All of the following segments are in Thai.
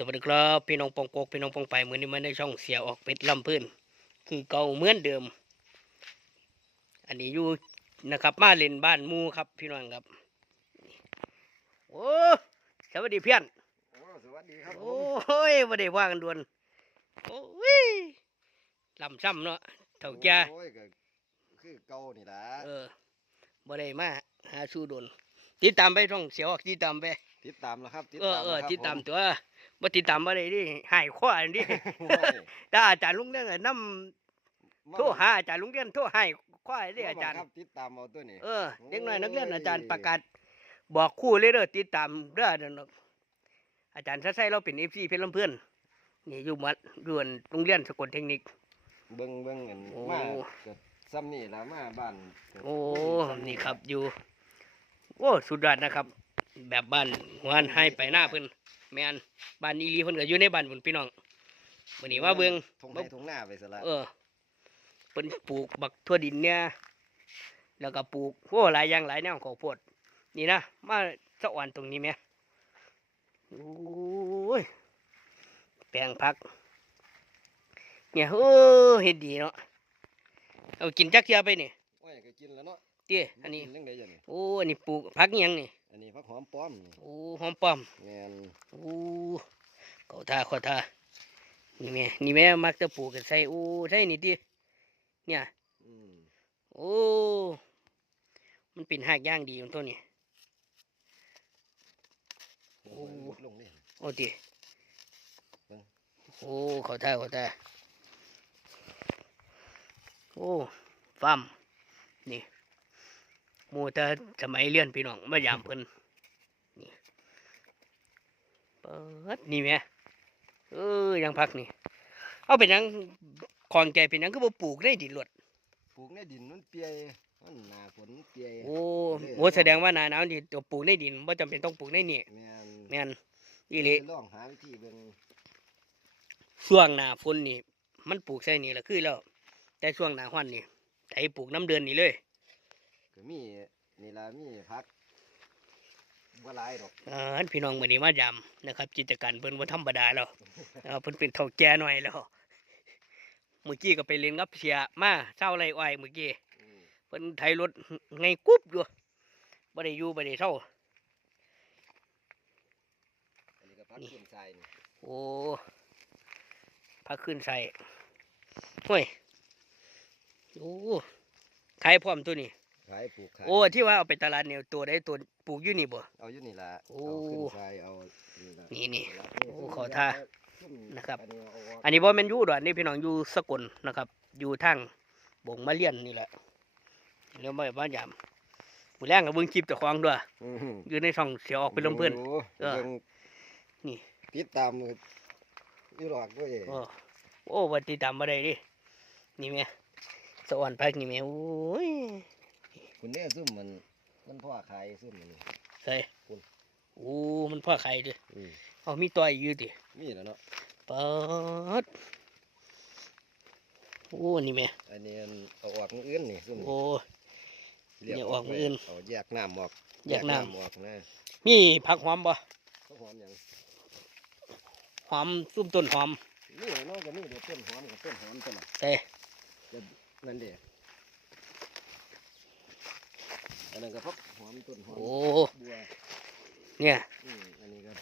สวัสดีครับพี่น้องปองปกพี่น้องปองไปมือนี้มาในช่องเสียออกเป็ดลำพื้น คือเก่าเหมือนเดิม อันนี้อยู่นะครับ มาเล่นบ้านหมูครับ พี่น้องครับโอ้สวัสดีเพื่อนโอ้สวัสดีครับผโอ้มยบ่ได้ว่ากันด่วนโอ้ยลำซ้ำเนาะเถ่าแก่โอ้ยก็คือเก่านี่ล่ะเออบ่ได้มาหาสู้โดนติดตามไปช่องเสียออกติดตามไปติดตามแล้วครับ ติดเออตามเออแล้วครับติดตามผตัว บ่ติดตามบ่ได้ดิหายข้ออันนี้โอ้ยถ้าอาจารย์ลุงเรื่องนำโทรหาอาจารย์ลุงเรียนโทรให้ข้อไอ้เด้อาจารย์ครับติดตามเอาตัวนี้เออเด็กน้อยนักเรียนโอ้ยอาจารย์ประกาศบอกครู่เลยเด้อติดตามเด้อเด้อเนาะอาจารย์ชัดชัยเราเป็น FC เพชรลำเพื่อนนี่อยู่มัดอยู่อันโรงเรียนสกลเทคนิค เบิ่งเบิ่งอันโอ้มาก็ซ้ำนี่ล่ะมาบ้านก็โอ้ นี่ครับอยู่ โอ้ สุดยอดนะครับ แบบบ้านหัวหันให้ไปหน้าเพิ่น แม่นบ้านอีหลีเพิ่นก็อยู่ในบ้านพุ่นพี่น้องมื้อนี้ว่าเบิ่งทงไห้ทงหน้าไปซะละเออเป็นปลูกบักทั่วดินเนี่ยแล้วก็ปลูกโอ้หลายอย่างหลายแนวของโพดนี่นะมาสะอ่อนตรงนี้ไหมโอ้ยแปลงพัก เนี่ยโอ้เห็ดดีเนาะเอากินจักเทียไปนี่โอ้ยก็กินแล้วเนาะเตี้ยอันนี้กิจังได๋จังนี่โอ้อันนี้ปลูกพักอิหยังนี่ อันนี้ผักหอมป้อมนี่โอ้หอมป้อมแม่นโอ้เขาท่าเขาท่านี่แม่นี่แม่มักจะปลูกกันใส่โอ้ใช่นี่ติเนี่ยอืมโอ้มันเป็นหากย่างดีมันตัวนี้โอ้ลงนี่โอ้ดีเบิ่งโอ้เขาท่าเขาท่าโอ้ฟาร์มนี่ห มูแต่สมัยเรียนพี่น้องมายามเพิ่นนี่เปิดนี่แหม่เออยังพักนี่ เอาเป็นหยังของใจเป็นหยังก็บ่ปลูกได้ดินหลดปลูกในดินมันเปียมันหน้าฝนมันเปียโอ้โหแสดงว่าหนาหนาวนี่ตัวปลูกในดินบ่จำเป็นต้องปลูกในนี่แม่นแม่นอีหลีลองหาวิธีเบิ่งช่วงหน้าฝนนี่ มันปลูกใส่นี่แหละคือแล้ว แต่ช่วงหน้าร้อนนี่ไถปลูกน้ำเดือนนี่เลย ก็มีนี่ล่ะมีผักบ่หลายดอกเอออันพี่น้องมื้อนี้มายามนะครับ จิตรการเพิ่นบ่ธรรมดาแล้วเออเพิ่นเป็นเฒ่าแก่หน่อยแล้วเมื่อกี้ก็ไปเล่นกับเสียมาเช้าไรอ้อยเมื่อกี้อืมเพิ่นไถรถไงกุ๊บอยู่บ่ได้อยู่บ่ได้เช้าอันนี้ก็ผักนี่ขึ้นทรายนี่โอ้พักขึ้นใส่ห้วยโอ้ขายพร้อมตัวนี้ ขายปลูกขายโอ้ที่ว่าเอาไปตลาดเนี่ยตัวได้ตัวปลูกอยู่นี่บ่ เอาอยู่นี่ล่ะโอ้เอาขึ้นทรายเอานี่ล่ะนี่นี่ล่ะโอ้ซุ่มขอท่าซุ่มนะครับ อันนี้เอาออกอันนี้บ่แม่นอยู่ดอกนี่พี่น้องอยู่สกลนะครับ อยู่ทางบงมะเลียนนี่แหละเรียกว่าบ้านยามมื้อแรงก็เบิ่งคลิปเจ้าของด้วยอืมอยู่ในช่องเสียออกเป็นลำเพิ่นโเออบิ่งนี่ ติดตามอยู่หรอกด้วยโอ้โอ้บ่ติดตามบ่ได้ดินี่แม่สวรรค์พักนี่แม่โอ้ย คุณเนี่ยซุ่มมันมันพ่อขายซุ่มมันนี่ใส่คุณโอ้มันพ่อไข่ดิอืมเอามีตัวอยู่ดิมีแล้วเนาะเปิดโอ้นี่แม่อันนี้อันเอาออกมื้ออื่นนี่ซุ่มโอ้เรียเนี่ยออกมื้ออื่นเอาแยกน้ำออกแยกน้ำ ออกนะมีผักหอมบ่เขาหอมหยังหอมซุ่มต้นหอมนี่เนาะก็นี่เดี๋ยวต้นหอมกับต้นหอมตัวละแต่นั่นเด้อั นนั้นก็พักหอมต้นหอมโอ้ บัวเนี่ย อืมอันนี้ก็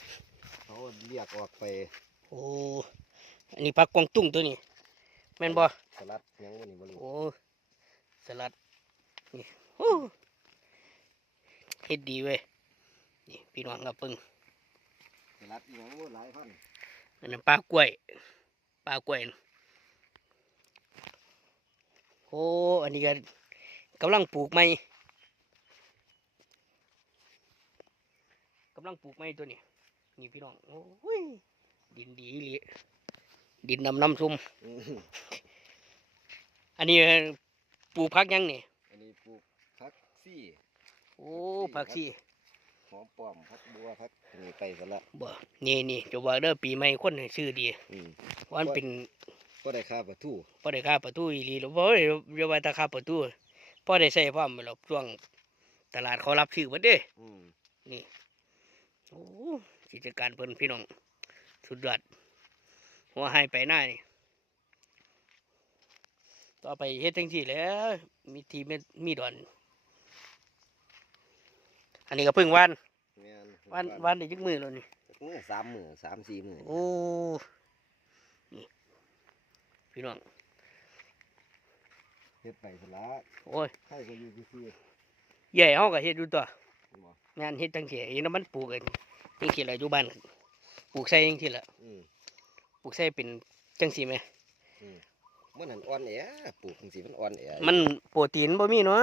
เขาเรียกออกไปโอ้ อันนี้ผักกวางตุ้งตัวนี้แม่นบ่สลัดหยังวันนี้บ่รู้โอ้ สลัด นี่โอ้เฮ็ดดีเว้ย นี่พี่น้องกับเพิ่งสลัดหยังบ่หลายพันอันนั้นปลากล้วย ปลากล้วยน่ะโอ้ อันนี้ก็กำลังปลูกใหม่ำลังปลูกใหม่ตัวนี้นี่พี่น้องโอ้ยดินดีอีหลีดินน้ำน้ำซุ่มอืมอันนี้ปลูกพักหยังนี่อันนี้ปลูกพักซี่โอ้ผักชีหอมป้อมพักบัวพักอันนี้ไปซะละบ่นี่นี่จะว่าเด้อปีใหม่คนให้ชื่อดีอืมว่ามันเป็นก็ได้ค่าประตูพ่อได้ค่าประตูอีหลีหรือบ่ได้เรียกว่าแตาค่าประตูพ่อได้ใช้พร้อมไปแล้วช่วงตลาดเขารับซื้อเบิดเด้อืมนี่ โอ้กิจการเพิ่นพี่น้อง สุดยอดหัวให้ไปหน้านี่ ต่อไปเฮ็ดจังซี่แหล้ว มีทีมีมีดอน อันนี้ก็เพิ่งวันแม่นวันวันได้ยึกมือแล้วนี่มือสามมือสามสี่มือโอ้นี่พี่น้องเฮ็ดไปพุ่นละโอ้ยใครก็อยู่ซื่อใหญ่เฮาก็เฮ็ดอยู่ตัวๆบ่ งานเฮ็ดจังซี่อีน้ำมันปลูกกันจังซี่แหละอยู่บ้านปลูกใส่จังซี่แหละอืมปลูกใส่เป็นจังซี่แหมอืมมันหันอ่อนแอปลูกจังซี่มันอ่อนแอมันโปรตีนบ่มีเนาะ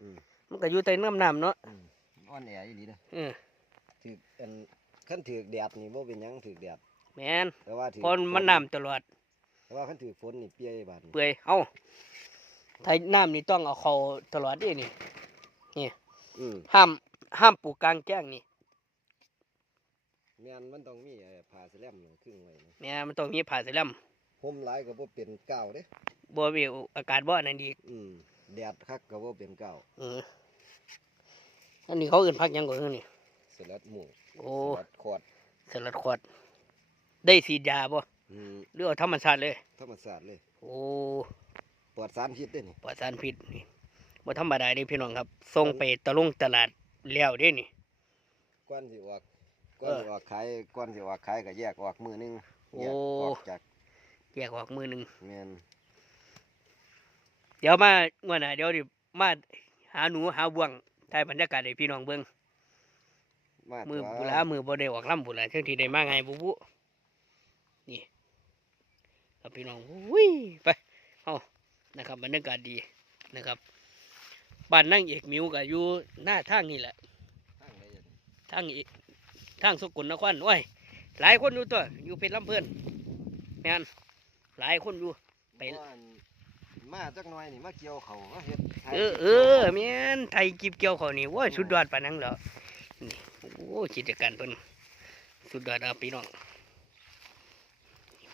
อืมมันก็อยู่ใต้น้ำน้ำเนาะอืมอ่อนแออีหลีเด้อเออถืออันคันถือแดดนี่บ่เป็นหยังถือแดดแม่นแต่ว่าถือเพราะมันน้ำตลอด แต่ว่าคันถือฝนนี่เปียบาดนี่เปื่อยเอ้าถ้าน้ำนี่ต้องเอาเข้าตลอดเด้นี่อืมห้าม ห้ามปลูกกลางแจ้งนี่แม่นมันต้องมีไอ้ผ้าสแลมนี่ครึ่งไว้นะแม่มันต้องมีผ้าสะลัมห่มหลายก็บ่เป็นเก้าวเด้บ่มีอากาศบ่นั่นอีกอืมแดดคักก็บ่เป็นเก้าวเอออันนี้เขาเอื่นพักหยังก่อนนี่ สลัดหมูโอ้สลัดขวดสลัดขวด ได้สีดยาบ่อืมหรือเอาธรรมชาติเลย ธรรมชาติเลยโอ้ปลอดสารพิษเด้นี่ปลอดสารพิษนี่บ่ธรรมดาเด้พี่น้องครับส่งไปตะลงตลาด แล้วเด้นี่ก่อนสิออกก่อนสิออกขายก่อนสิออกขายก็แยกออกมือหนึงแยกออกจากแยกออกมือหนึงแม่นเดี๋ยวมางวดหน้าเดี๋ยวดิมาหาหนูหาบ่วงถ่ายบรรยากาศให้พี่น้องเบิ่งมามือตัวบุหลามือบ่ได้ออกลำบุหลาเท่าที่ได้มาไงบุบุนี่ครับพี่น้องอุ้ยไปเอานะครับบรรยากาศดีนะครับ บ้านนั่งเอกมิวก็อยู่หน้าทางนี่แหละทางใดอะทางเอกทางสกลนครโอ้ยหลายคนอยู่ตัวอยู่เป็นลำเพื่อนแม่นหลายคนอยู่ ไปบ่อันมาจักหน่อยนี่มาเกี่ยวเขามาเฮ็ดถ่ายเออคลิปเออแม่นไทยกิบเกี่ยวเขานี่โอ้ยสุดยอดปานนั้นแล้วนี่โอ้ยกิจการเพิ่นสุดยอดอะพี่น้อง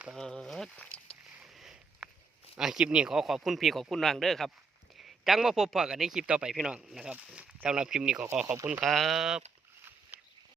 เปิดอะคลิปนี้ขอขอบคุณพี่ขอบคุณนางเด้อครับ จังมาพบพอกันในคลิปต่อไปพี่น้องนะครับสำหรับคลิปนี้ขอขอขอบคุณครับ